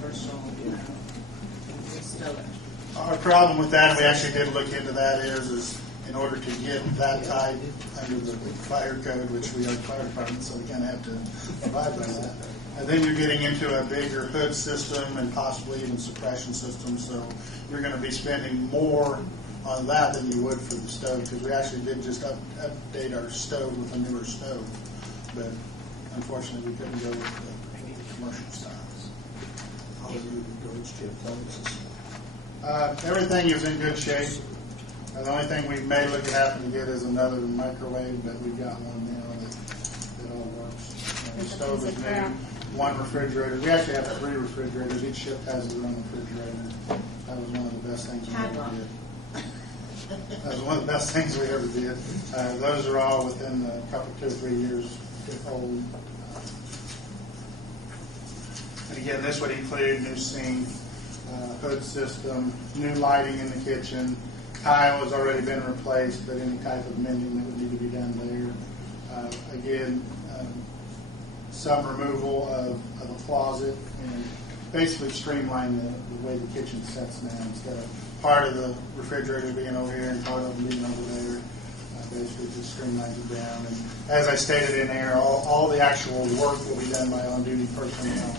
universal stove. Our problem with that, and we actually did look into that, is in order to get that type under the fire code, which we are the fire department, so we kind of have to abide by that. And then you're getting into a bigger hood system and possibly even suppression system, so you're going to be spending more on that than you would for the stove, because we actually did just update our stove with a newer stove, but unfortunately we couldn't go with the commercial styles. How do you go to your appliances? Everything is in good shape. The only thing we may look at having to get is another microwave, but we've got one now that all works. The stove is new. One refrigerator. We actually have 3 refrigerators. Each ship has their own refrigerator. That was one of the best things we ever did. That was one of the best things we ever did. Those are all within a couple, 2 or 3 years old. And again, this would include new sink, hood system, new lighting in the kitchen. Tile has already been replaced, but any type of mending that would need to be done there. Again, some removal of a closet and basically streamline the way the kitchen sets now. Instead of part of the refrigerator being over here and part of them being over there, basically just streamlines it down. And as I stated in there, all the actual work will be done by on-duty personnel.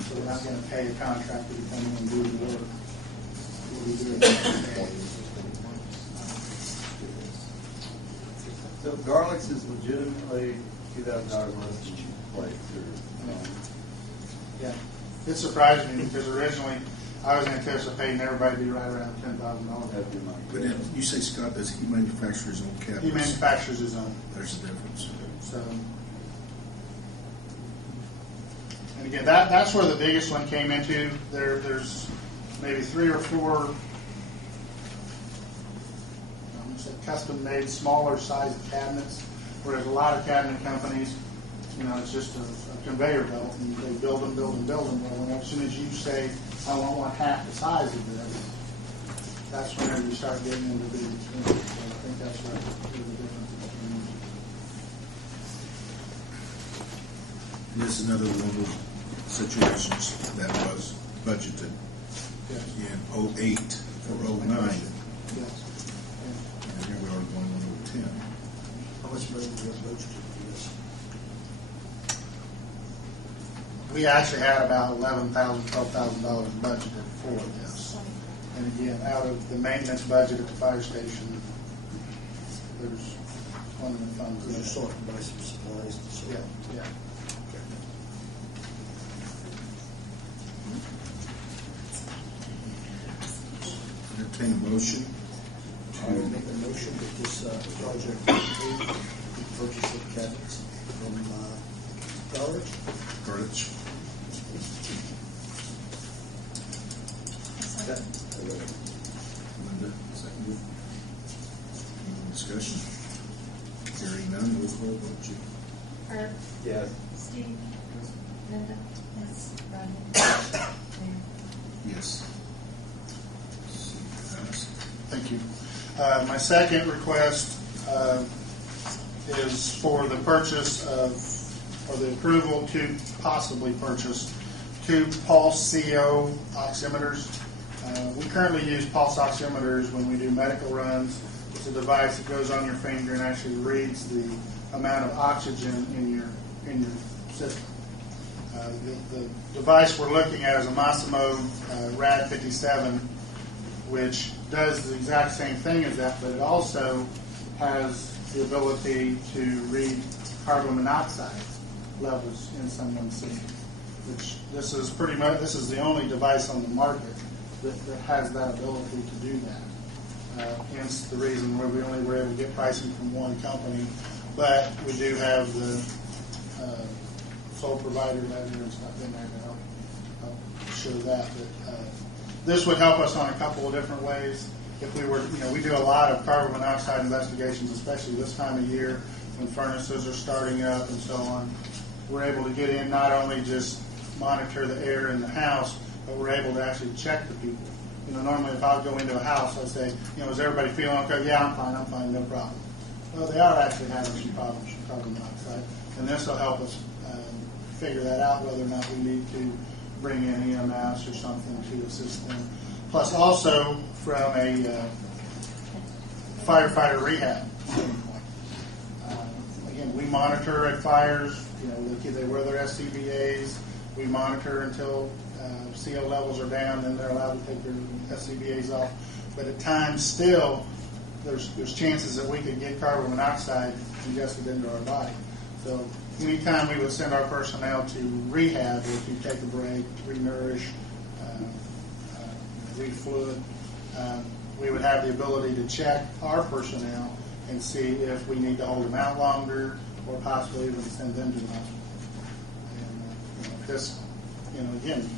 So we're not going to pay a contractor to come in and do the work. We'll be doing it. So Garlic's is legitimately $2,000 less than plates. Yeah, it surprised me because originally I was anticipating everybody to be right around $10,000. That'd be my But guess. you say Scott, does he manufacture his own cabinets? He manufactures his own. There's a difference. So, and again, that's where the biggest one came into. There's maybe 3 or 4 custom-made, smaller size cabinets, whereas a lot of cabinet companies, it's just a conveyor belt, and they build them. Well, as soon as you say, I want half the size of this, that's whenever you start getting into the expenses. So I think that's where the difference between. And this is another one of those situations that was budgeted Yes. in 08 for 09. Yes. And here we are going on 10. How much money do you have budgeted for this? We actually had about $11,000, $12,000 budgeted for this. And again, out of the maintenance budget at the fire station, there's limited funds You there. just sort of buy some supplies and so on. Yeah. Entertain a motion I would make a motion that this project be paid, the purchase of cabinets from Garlic. Garlich. Linda, seconded. Any more discussion? Hearing none, roll call vote, Judy. Herb, Yes. Steve, Linda, yes, Rodney, Mayor. Yes. Passed. Thank you. My second request is for the purchase of, or the approval to possibly purchase 2 pulse CO oximeters. We currently use pulse oximeters when we do medical runs. It's a device that goes on your finger and actually reads the amount of oxygen in your system. The device we're looking at is a Massimo RAD 57, which does the exact same thing as that, but it also has the ability to read carbon monoxide levels in someone's system. Which this is the only device on the market that has that ability to do that. Hence the reason where we only were able to get pricing from one company, but we do have the sole provider letter and stuff in there to help show that. But this would help us on a couple of different ways. If we were, we do a lot of carbon monoxide investigations, especially this time of year when furnaces are starting up and so on. We're able to get in, not only just monitor the air in the house, but we're able to actually check the people. Normally if I go into a house, I say, is everybody feeling okay? Yeah, I'm fine, no problem. Well, they are actually having some problems with carbon monoxide, and this will help us figure that out, whether or not we need to bring in EMS or something to assist them. Plus also from a firefighter rehab standpoint. Again, we monitor at fires, they wear their SCBAs. We monitor until CO levels are down, then they're allowed to take their SCBAs off. But at times still, there's chances that we could get carbon monoxide ingested into our body. So anytime we would send our personnel to rehab or to take a break, re-nourish, re-fluid, we would have the ability to check our personnel and see if we need to hold them out longer or possibly even send them to the hospital. And this, again,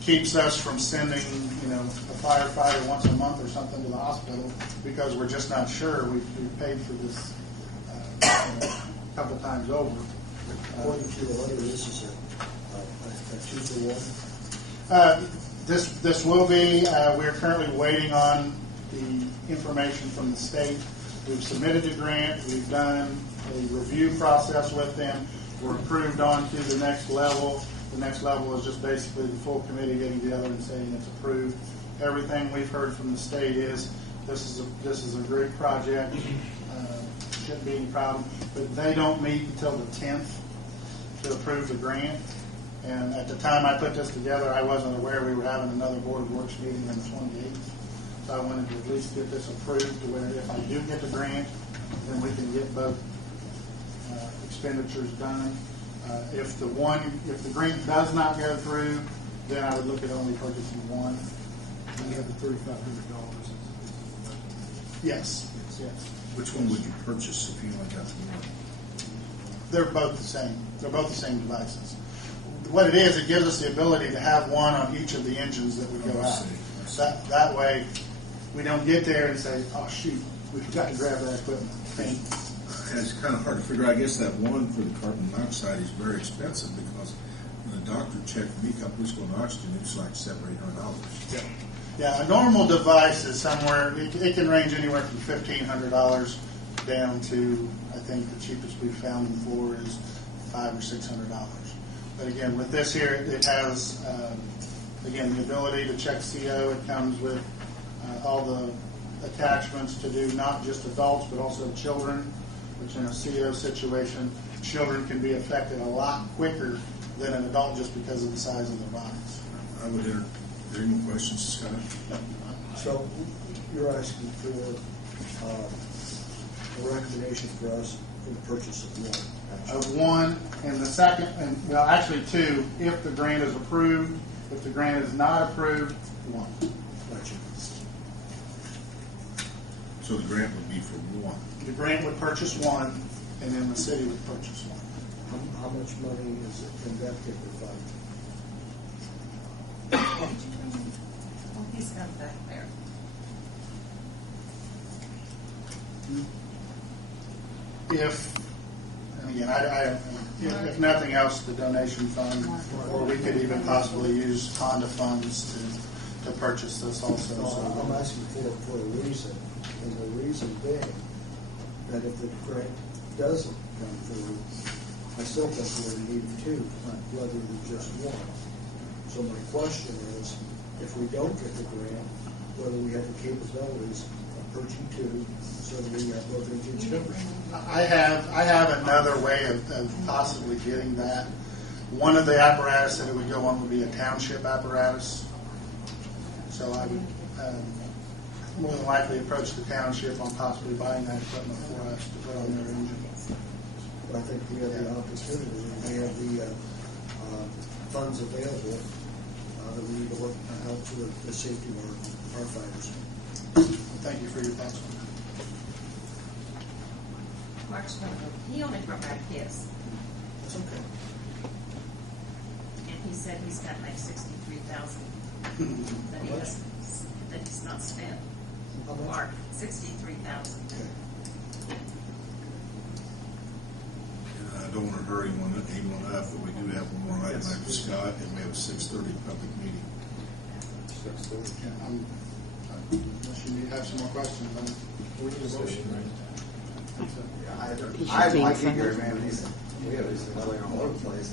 keeps us from sending, a firefighter once a month or something to the hospital because we're just not sure. We've paid for this a couple times over. According to the letter, this is a 2-for-1. This will be. We're currently waiting on the information from the state. We've submitted the grant. We've done a review process with them. We're approved on to the next level. The next level is just basically the full committee getting together and saying it's approved. Everything we've heard from the state is this is a great project. Shouldn't be any problem. But they don't meet until the 10th to approve the grant. And at the time I put this together, I wasn't aware we were having another Board of Works meeting on the 28th. So I wanted to at least get this approved to where if I do get the grant, then we can get both expenditures done. If the grant does not go through, then I would look at only purchasing one. We have the $3,500. Yes. Which one would you purchase if you only got the one? They're both the same. They're both the same devices. What it is, it gives us the ability to have one on each of the engines that we go out. That way, we don't get there and say, "Oh shoot, we forgot to grab that equipment." And it's kind of hard to figure out. I guess that one for the carbon monoxide is very expensive because when the doctor checked me a couple weeks ago on oxygen, it was like $700 or $800. Yeah, a normal device is somewhere, it can range anywhere from $1,500 down to, I think the cheapest we've found them for is $500 or $600. But again, with this here, it has, again, the ability to check CO. It comes with all the attachments to do not just adults, but also children, which in a CO situation, children can be affected a lot quicker than an adult just because of the size of their bodies. I would enter. Are there any more questions, Scott? So you're asking for a recommendation for us for the purchase of one. Of one, and the second, and well, actually two, if the grant is approved. If the grant is not approved, one. Gotcha. So the grant would be for one. The grant would purchase one, and then the city would purchase one. How much money is in that particular fund? Well, he's got that there. If, and again, if nothing else, the donation fund, or we could even possibly use Honda funds to purchase this also. No, I'm asking for a reason, and the reason being that if the grant doesn't come through, I still think we need two, rather than just one. So my question is, if we don't get the grant, whether we have the capabilities of purchasing two, so that we have both engines covered. I have another way of possibly getting that. One of the apparatus that it would go on would be a township apparatus. So I would more than likely approach the township on possibly buying that equipment for us to put on their engine. But I think we have the opportunity, and we have the funds available that we need to look out to the safety of our fighters. Thank you for your thoughts on that. Mark's one of them. He only brought back his, That's okay. and he said he's got like 63,000 that he doesn't, that he's not spent. How much? Mark, 63,000. Okay. I don't want to hurry anyone up, but we do have one more item after Scott, and we have a 6:30 public meeting. Yeah, unless you have some more questions, We need a motion, right? I keep your man, we have this all over the place.